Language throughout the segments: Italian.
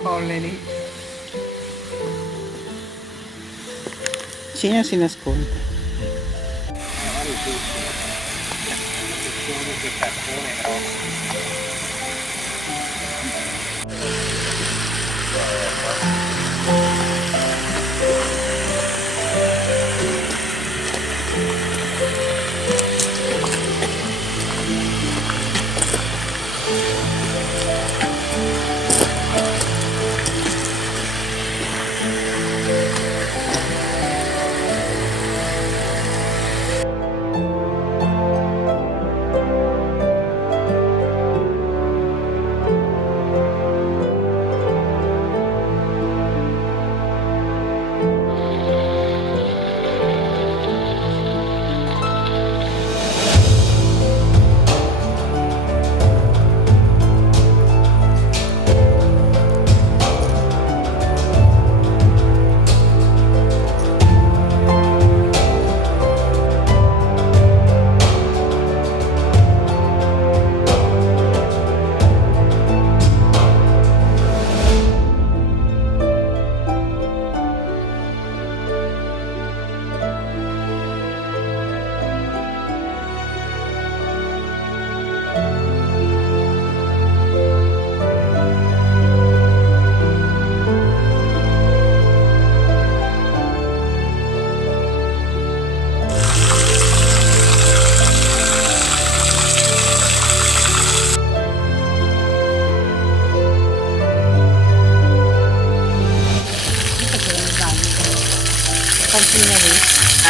Polleni. Cina si nasconde.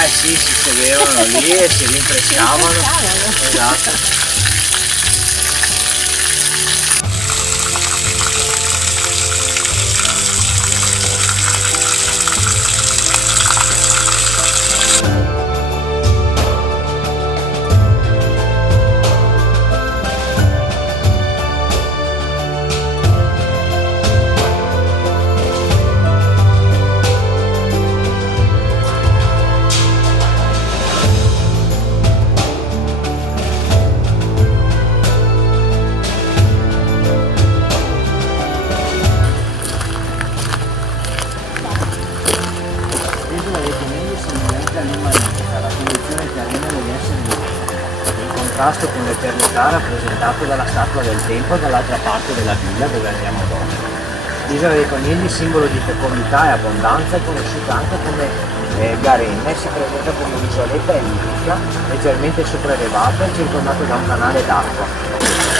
Eh sì, si sedevano lì e si rinfrescavano. Esatto. La condizione terrena degli esseri umani, in contrasto con l'eternità rappresentata dalla statua del tempo dall'altra parte della villa dove andiamo dopo. L'isola dei conigli, simbolo di fecondità e abbondanza, è conosciuta anche come Garenne, si presenta come un'isoletta ellittica leggermente sopraelevata e circondata da un canale d'acqua.